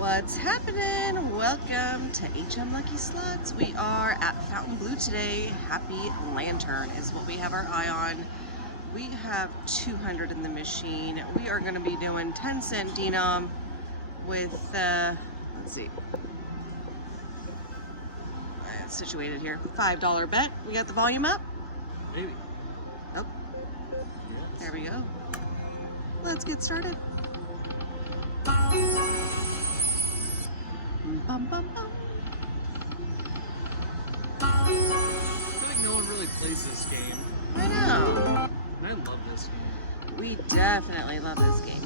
What's happening? Welcome to HM Lucky Slots. We are at Fountain Blue today. Happy Lantern is what we have our eye on. We have 200 in the machine. We are going to be doing 10-cent denom with, let's see, it's situated here. $5 bet. We got the volume up? Maybe. Oh, yes. There we go. Let's get started. Bum, bum, bum. I feel like no one really plays this game. I know. And I love this game. We definitely love this game.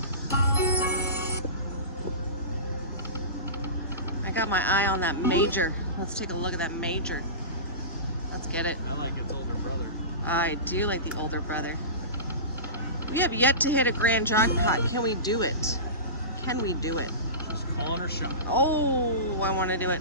I got my eye on that major. Let's take a look at that major. Let's get it. I like its older brother. I do like the older brother. We have yet to hit a grand jackpot. Can we do it? Can we do it? Just calling her shot. Oh, I want to do it.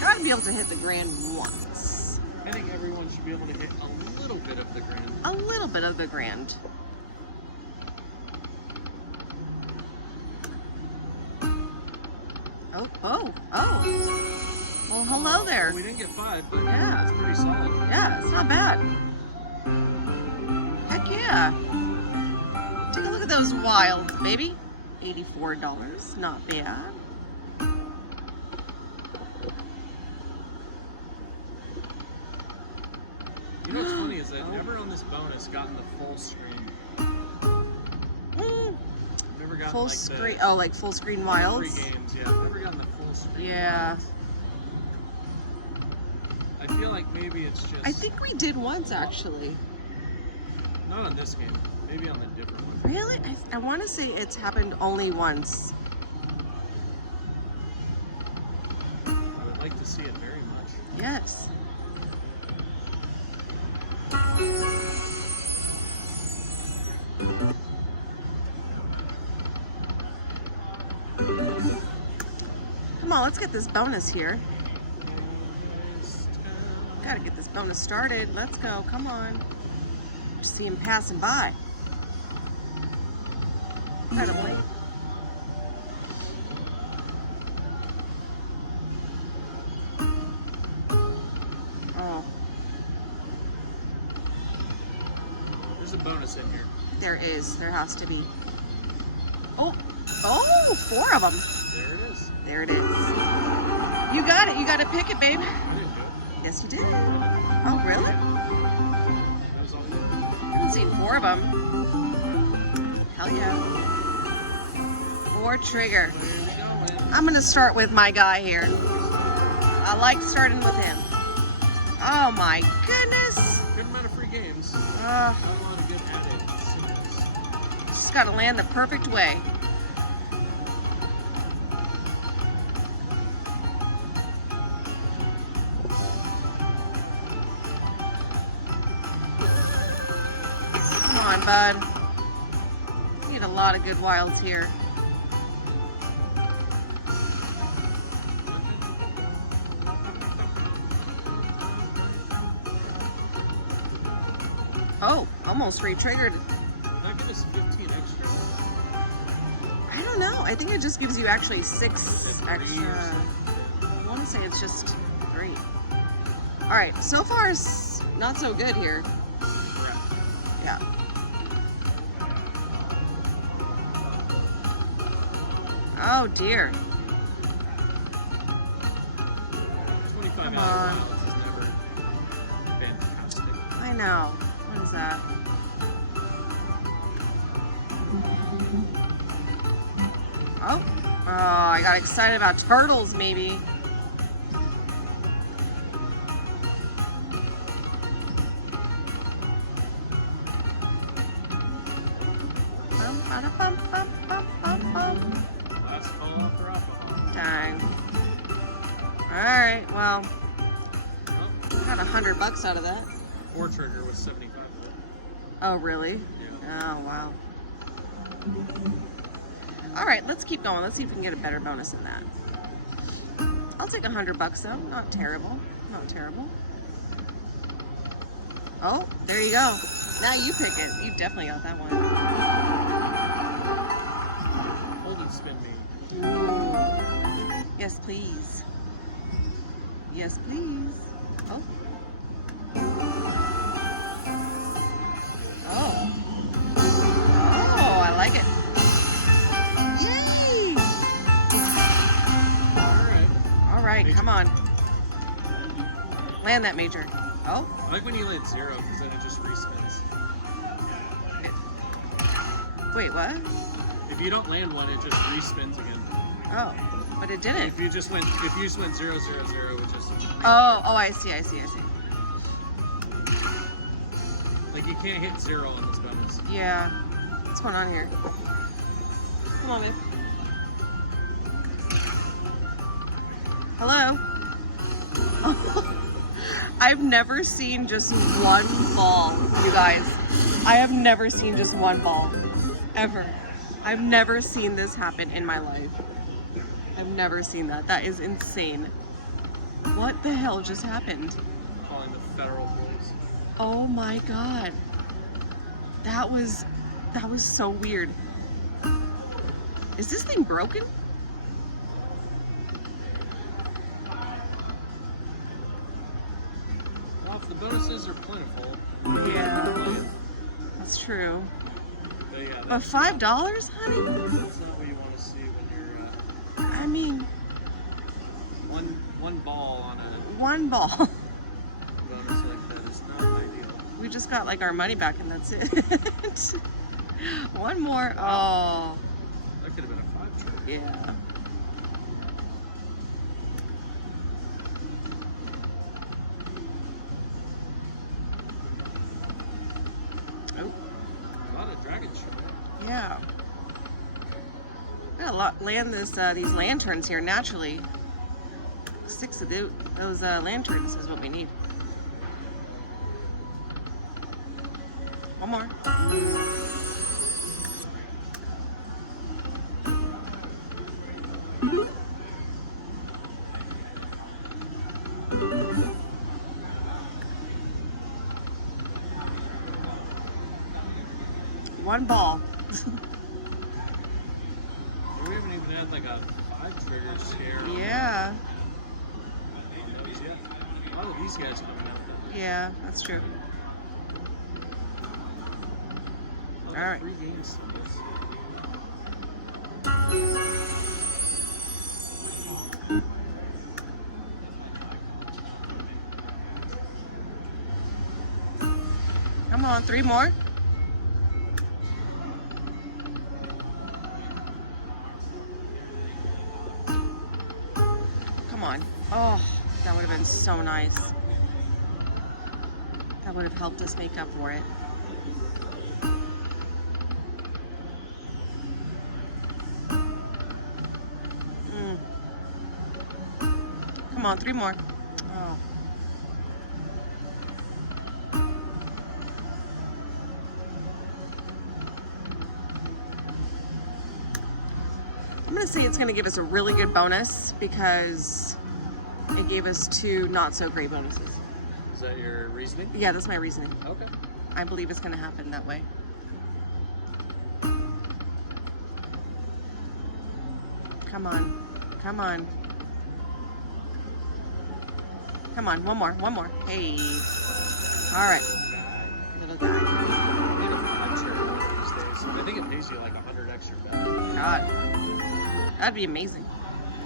Gotta be able to hit the grand once. I think everyone should be able to hit a little bit of the grand. A little bit of the grand. Oh. Well, hello there. We didn't get 5, but yeah, it's pretty solid. Yeah, it's not bad. Heck yeah. Take a look at those wilds, baby. $84, not bad. You know what's funny is I've never on this bonus gotten the full screen. Never gotten full like screen. the, like full screen wilds. 3 games, yeah. I've never gotten the full screen. Yeah. Wilds. I feel like maybe it's just. I think we did once actually. Not on this game. Maybe on the different one. Really? I want to say it's happened only once. I would like to see it very much. Yes. Come on, let's get this bonus here. Gotta get this bonus started. Let's go. Come on. Just see him passing by. Gotta wait. Oh. There's a bonus in here. There is. There has to be. Oh. Oh, 4 of them. There it is. There it is. You got it. You got to pick it, babe. I didn't do it. Yes, you did. Oh, really? That was all you did. I haven't seen 4 of them. Hell yeah. 4 trigger. I'm going to start with my guy here. I like starting with him. Oh my goodness. Good amount of free games. Not a lot of good added. Just got to land the perfect way. Come on, bud. We get a lot of good wilds here. Oh, almost re-triggered. Did that give us 15 extra? I don't know. I think it just gives you actually 6 3 extra. I want to say it's just 3. All right, so far it's not so good here. Yeah. Oh dear. 25 Come out on. of wilds is never fantastic. I know. What is that? Oh. Oh, I got excited about turtles maybe. Bum, bada, bum, bum, bum, bum, bum. Last call out for alcohol. Dang. Alright, well, Well, got $100 out of that. 4 trigger was 75 of it. Oh, really? Yeah. Oh, wow. Alright, let's keep going. Let's see if we can get a better bonus than that. I'll take $100 though. Not terrible. Not terrible. Oh, there you go. Now you pick it. You definitely got that one. Hold and spin me. Ooh. Yes, please. Yes, please. Oh. Oh. Oh, I like it. Yay! All right, Major. come on. Land that major. Oh. I like when you land 0 because then it just respins. Wait, what? If you don't land one, it just respins again. Oh, but it didn't. If you just went 0, 0, 0, it just. Oh, I see. Like you can't hit 0 on this bonus. Yeah. What's going on here? Come on, babe. Hello? I've never seen just one ball, you guys. I have never seen just one ball. Ever. I've never seen this happen in my life. I've never seen that. That is insane. What the hell just happened? Calling the federal police. Oh my god. That was so weird. Is this thing broken? Well, if the bonuses are plentiful. Yeah. That's true. But yeah, But $5, honey? that's not what you want to see when you're I mean, one ball on a one ball. bonus like that is not ideal. We just got like our money back and that's it. One more. Oh, That could have been a 5 trick. yeah. Oh, A lot of dragon shit. yeah. We gotta land these lanterns here naturally. 6 of those lanterns is what we need. One more. One ball. We haven't even had like a 5 trigger scare. Yeah. On those yet. A lot of these guys coming out. Yeah, that's true. All right. 3 games. Come on, 3 more. Come on. Oh, that would have been so nice. That would have helped us make up for it. Come on, 3 more. Oh. I'm gonna say it's gonna give us a really good bonus because it gave us 2 not so great bonuses. Is that your reasoning? Yeah, that's my reasoning. Okay. I believe it's gonna happen that way. Come on, come on. Come on, one more. Hey. All right, little guy. I need a 5 trigger one of these days. I think it pays you like 100 extra back. God, that'd be amazing. I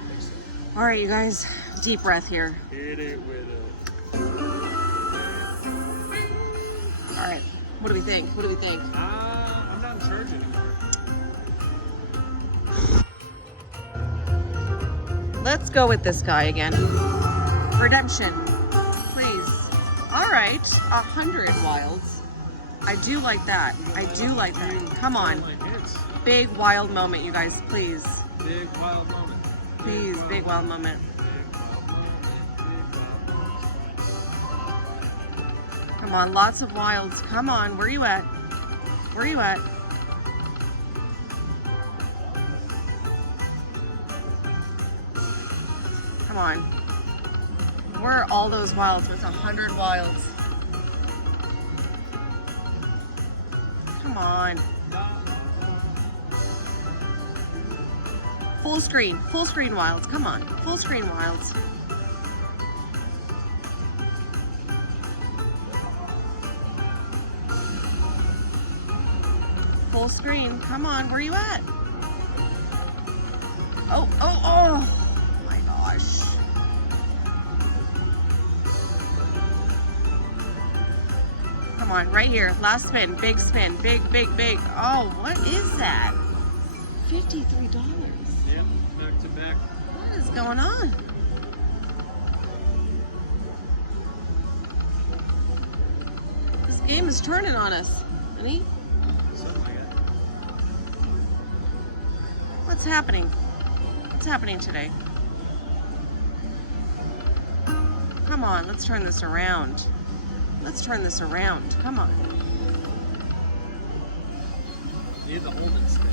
think so. All right, you guys, deep breath here. Hit it with a. All right, what do we think? I'm not in charge anymore. Let's go with this guy again. Redemption, please. All right, 100 wilds. I do like that. Come on. My hits. Big wild moment, you guys, please. Big wild moment. Please, big wild moment. Big wild moment. Big wild moment. Come on, lots of wilds. Come on, where you at? Come on. Where are all those wilds with 100 wilds? Come on. No. Full screen wilds. Come on, full screen wilds. Full screen. Come on, where you at? Oh, oh, oh my gosh. Come on, right here. Last spin. Big spin. Big, big, big. Oh, what is that? $53. Yep, back to back. What is going on? This game is turning on us. Honey, Something like that. what's happening? What's happening today? Come on, let's turn this around. Let's turn this around. Come on. You need the hold and spin.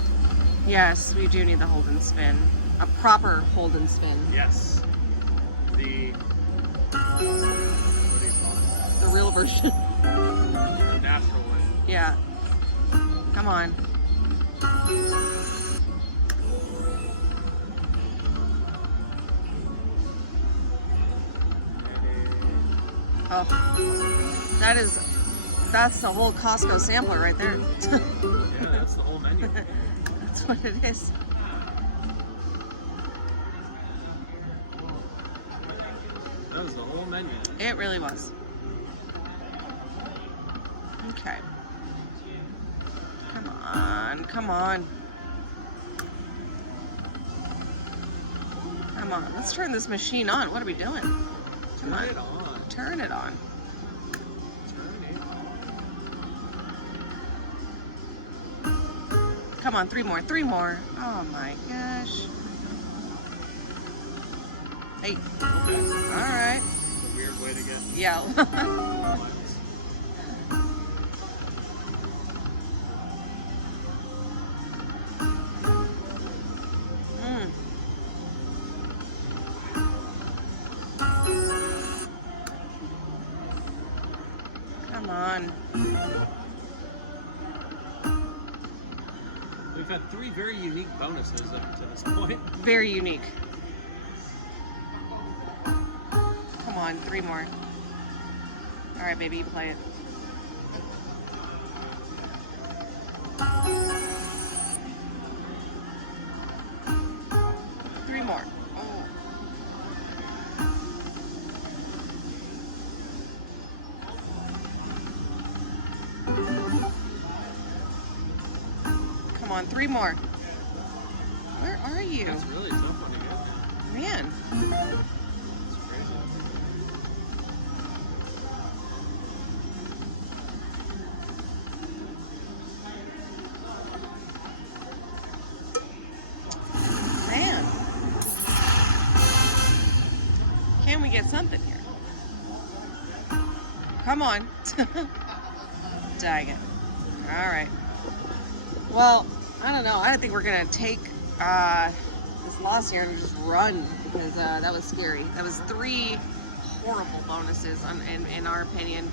Yes, we do need the hold and spin. A proper hold and spin. Yes. The what do you call The real version. it? The natural one. Yeah. Come on. Oh. That's the whole Costco sampler right there. Yeah, that's the whole menu. That's what it is. That was the whole menu. It really was. Okay. Come on, come on. Come on, let's turn this machine on. What are we doing? Come Turn on. it on. Turn it on. Turn it on. Come on, three more, three more. Oh my gosh. Hey, Okay. all right. It's a weird way to get Yeah. miles. Mm. Come on. We've had 3 very unique bonuses up to this point. Very unique. Come on, 3 more. All right, baby, you play it. Three more. Oh. Come on, 3 more. Where are you? That's really tough one to get. Man. It's crazy. Man. Can we get something here? Come on. Dang it. All right. Well, I don't know. I think we're going to take this loss here and just run because that was scary. That was 3 horrible bonuses in our opinion.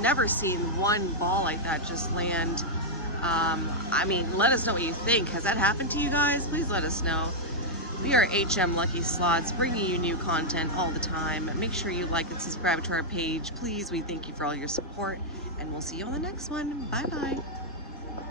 Never seen one ball like that just land. I mean, let us know what you think. Has that happened to you guys? Please let us know. We are HM Lucky Slots, bringing you new content all the time. Make sure you like and subscribe to our page. Please, we thank you for all your support, and we'll see you on the next one. Bye-bye.